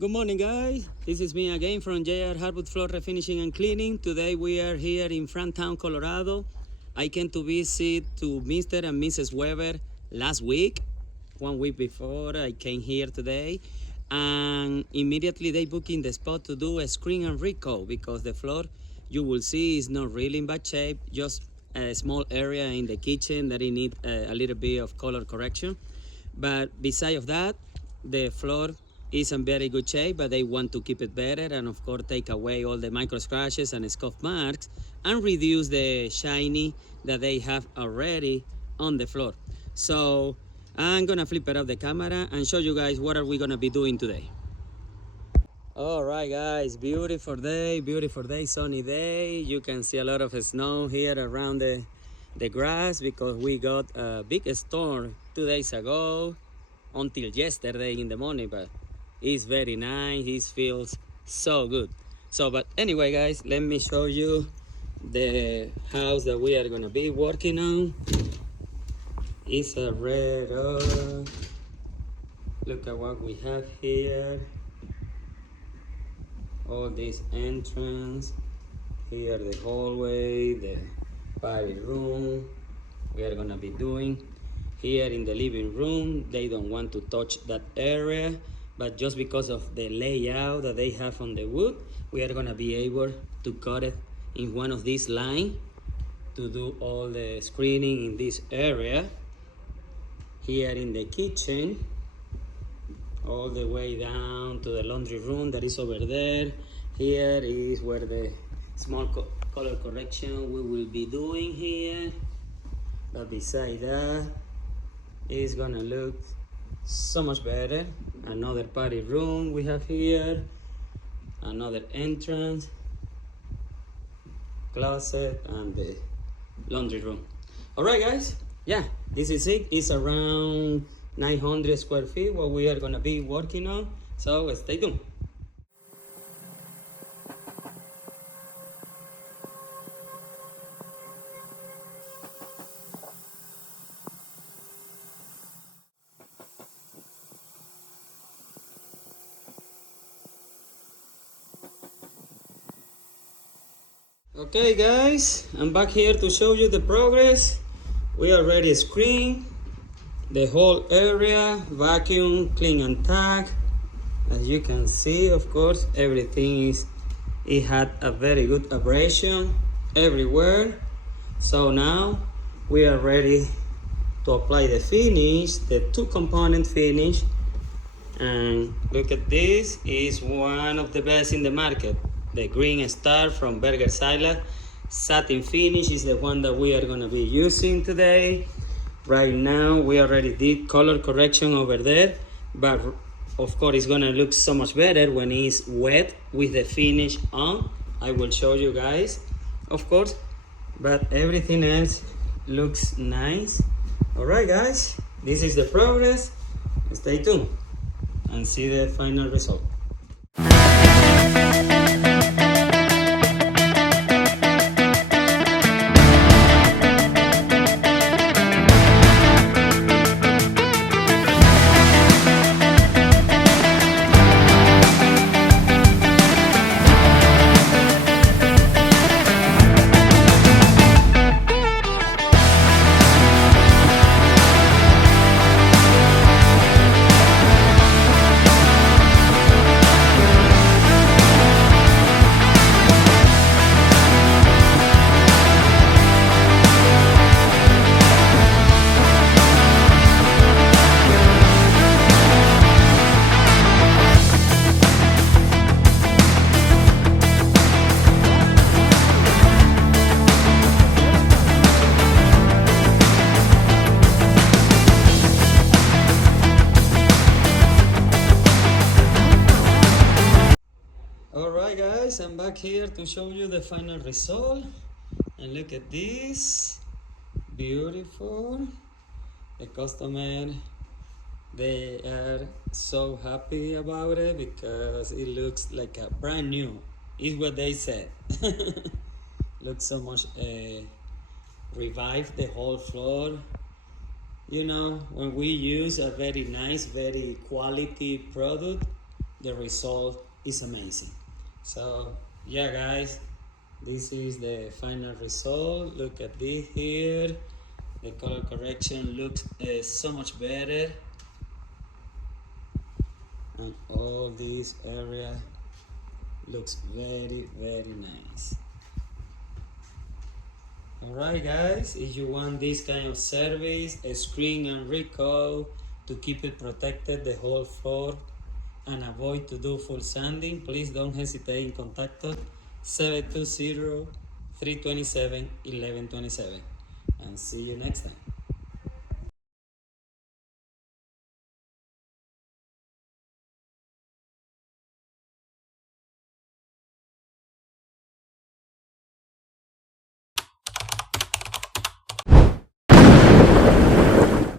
Good morning, guys. This is me again from JR Hardwood Floor Refinishing and Cleaning. Today we are here in Franktown, Colorado. I came to visit to Mr. and Mrs. Weber last week. 1 week before I came here today. And immediately they booked in the spot to do a screen and recoat because the floor you will see is not really in bad shape. Just a small area in the kitchen that it need a little bit of color correction. But besides of that, the floor is in very good shape, but they want to keep it better and of course take away all the micro scratches and scuff marks and reduce the shiny that they have already on the floor. So I'm gonna flip it up the camera and show you guys what are we gonna be doing today. All right, guys, beautiful day, sunny day. You can see a lot of snow here around the grass because we got a big storm 2 days ago until yesterday in the morning, but it's very nice. It feels so good. So, but anyway, guys, let me show you the house that we are gonna be working on. It's a red oak. Look at what we have here. All this entrance here, the hallway, the party room. We are gonna be doing here in the living room. They don't want to touch that area, but just because of the layout that they have on the wood, we are gonna be able to cut it in one of these lines to do all the screening in this area. Here in the kitchen, all the way down to the laundry room that is over there. Here is where the small color correction we will be doing here. But beside that, it's gonna look so much better. Another party room we have here, another entrance, closet, and the laundry room. All right, guys, yeah, this is it. It's around 900 square feet what we are gonna be working on, so stay tuned. Okay, guys, I'm back here to show you the progress. We already screened the whole area, vacuum, clean and tack. As you can see, of course, everything it had a very good abrasion everywhere. So now we are ready to apply the finish, the 2-component finish. And look at this, is one of the best in the market. The Green Star from Berger Sila satin finish is the one that we are gonna be using today. Right now, we already did color correction over there, but of course, it's gonna look so much better when it's wet with the finish on. I will show you guys, of course, but everything else looks nice. All right, guys, this is the progress. Stay tuned and see the final result. Alright, guys, I'm back here to show you the final result. And look at this, beautiful. The customer, they are so happy about it because it looks like a brand new, is what they said. Looks so much revived the whole floor. You know, when we use a very nice, very quality product, the result is amazing. So yeah guys, this is the final result. Look at this here. The color correction looks so much better, and all this area looks very nice. Alright guys, if you want this kind of service, a screen and recall to keep it protected the whole floor and avoid to do full sanding, please don't hesitate in contact us 720-327-1127, and see you next time.